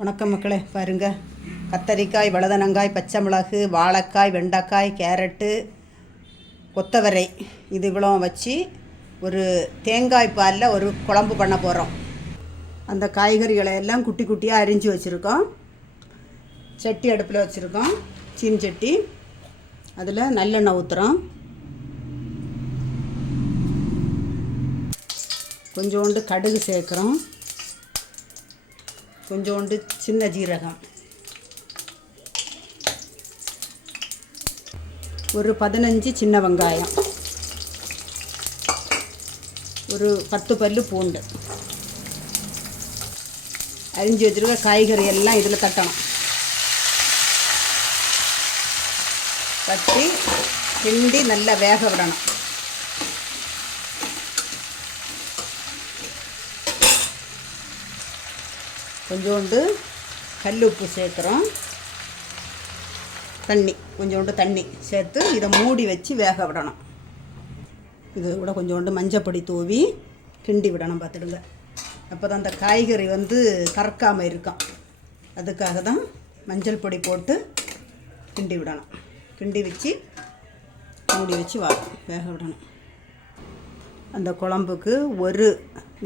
வணக்கம் மக்களே, பாருங்கள். கத்தரிக்காய், வழுதனங்காய், பச்சை மிளகு, வாழைக்காய், வெண்டைக்காய், கேரட்டு, கொத்தவரை இது இவ்வளோ வச்சு ஒரு தேங்காய் பாலில் ஒரு குழம்பு பண்ண போகிறோம். அந்த காய்கறிகளை எல்லாம் குட்டி குட்டியாக அரிஞ்சு வச்சுருக்கோம். சட்டி அடுப்பில் வச்சுருக்கோம், சீனி சட்டி. அதில் நல்லெண்ணெய் ஊற்றுறோம். கொஞ்சோண்டு கடுகு சேர்க்குறோம். கொஞ்சோண்டு சின்ன ஜீரகம், ஒரு 15 சின்ன வெங்காயம், ஒரு 10 பல்லு பூண்டு. அரிஞ்சு வச்சுருக்க காய்கறி எல்லாம் இதில் தட்டணும். தட்டி கிண்டி நல்லா வேக விடணும். கொஞ்சோண்டு கல் உப்பு சேர்க்குறோம். கொஞ்சோண்டு தண்ணி சேர்த்து இதை மூடி வச்சு வேக விடணும். இது கூட கொஞ்சோண்டு மஞ்சப்பொடி தூவி கிண்டி விடணும். பார்த்துடுங்க, அப்போ தான் அந்த காய்கறி கறக்காமல் இருக்கும். அதுக்காக தான் மஞ்சள் பொடி போட்டு கிண்டி விடணும். கிண்டி வச்சு மூடி வச்சு வேக விடணும். அந்த குழம்புக்கு ஒரு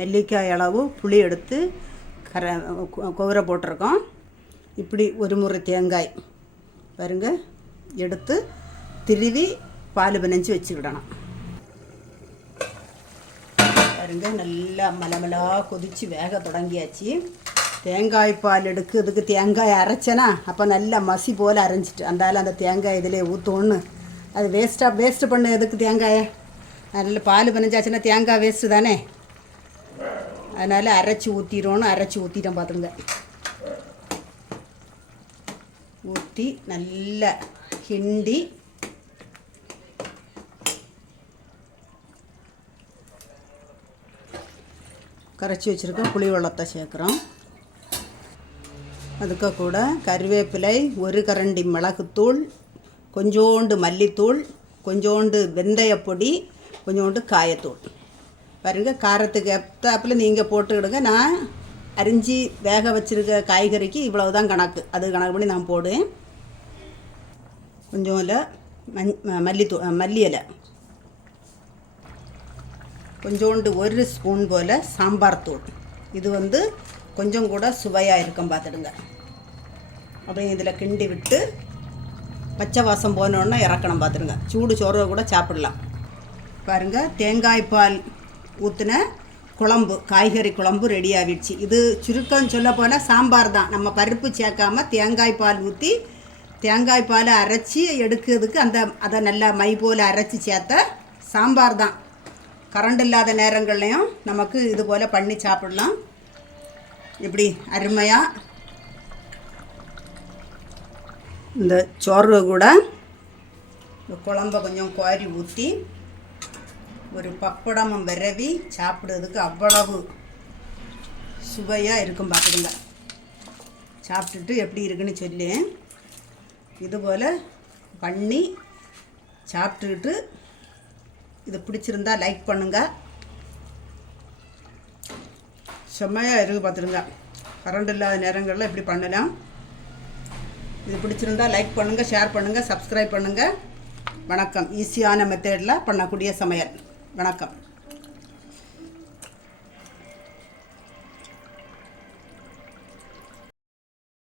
நெல்லிக்காய் அளவு புளி எடுத்து குவரை போட்டிருக்கோம். இப்படி ஒரு முறை தேங்காய் பாருங்க எடுத்து திருவி பால் பிணைஞ்சி வச்சுக்கிடணும். பாருங்க, நல்லா மலமலாக கொதித்து வேக தொடங்கியாச்சு. தேங்காய் பால் எடுக்கிறதுக்கு தேங்காய் அரைச்சேனா அப்போ நல்லா மசி போல் அரைஞ்சிட்டு அந்த தேங்காய் இதில் ஊற்றோன்னு அது வேஸ்ட்டு பண்ண எதுக்கு தேங்காயை? அதில் பால் பிணைஞ்சாச்சுன்னா தேங்காய் வேஸ்ட்டு தானே. அதனால் அரைச்சி ஊற்றிட்டோம். பார்த்துங்க, ஊற்றி நல்லா கிண்டி கரைச்சி வச்சுருக்க புளி வெள்ளத்தை சேர்க்குறோம். அதுக்கு கூட கறிவேப்பிலை, ஒரு கரண்டி மிளகுத்தூள், கொஞ்சோண்டு மல்லித்தூள், கொஞ்சோண்டு வெந்தயப்பொடி, கொஞ்சோண்டு காயத்தூள். பாருங்கள், காரத்துக்கு ஏற்றாப்புல நீங்கள் போட்டுக்கிடுங்க. நான் அரிஞ்சு வேக வச்சுருக்க காய்கறிக்கு இவ்வளவு தான் கணக்கு. அது கணக்கு பண்ணி நான் போடுவேன். கொஞ்சம் இல்லை மல்லி இலை, கொஞ்சோண்டு ஒரு ஸ்பூன் போல் சாம்பார் தூள். இது கொஞ்சம் கூட சுவையாக இருக்கும். பார்த்துடுங்க. அப்படியே இதில் கிண்டி விட்டு பச்சை வாசம் போனோன்னா இறக்கணும். பார்த்துடுங்க, சூடு சோறு கூட சாப்பிடலாம். பாருங்கள், தேங்காய் பால் ஊற்றின குழம்பு, காய்கறி குழம்பு ரெடி ஆகிடுச்சு. இது சுருக்கம் சொல்ல போனால் சாம்பார் தான். நம்ம பருப்பு சேர்க்காமல் தேங்காய் பால் ஊற்றி தேங்காய் பாலை அரைச்சி எடுக்கிறதுக்கு அதை நல்லா மை போல் அரைச்சி சேர்த்த சாம்பார் தான். கரண்ட் இல்லாத நேரங்கள்லையும் நமக்கு இது போல் பண்ணி சாப்பிடலாம். இப்படி அருமையாக இந்த சோறு கூட குழம்ப கொஞ்சம் கோரி ஊற்றி ஒரு பப்படமும் விரவி சாப்பிடுறதுக்கு அவ்வளவு சுவையாக இருக்கும். பார்த்துடுங்க, சாப்பிட்டுட்டு எப்படி இருக்குன்னு சொல்லி இதுபோல் பண்ணி சாப்பிட்டுக்கிட்டு இது பிடிச்சிருந்தா லைக் பண்ணுங்கள். செம்மையாக இருக்குது. பார்த்துடுங்க, கரண்ட் இல்லாத நேரங்களில் இப்படி பண்ணலாம். இது பிடிச்சிருந்தா லைக் பண்ணுங்கள், ஷேர் பண்ணுங்கள், சப்ஸ்கிரைப் பண்ணுங்கள். வணக்கம். ஈஸியான மெத்தடில் பண்ணக்கூடிய சமையல். வணக்கம்.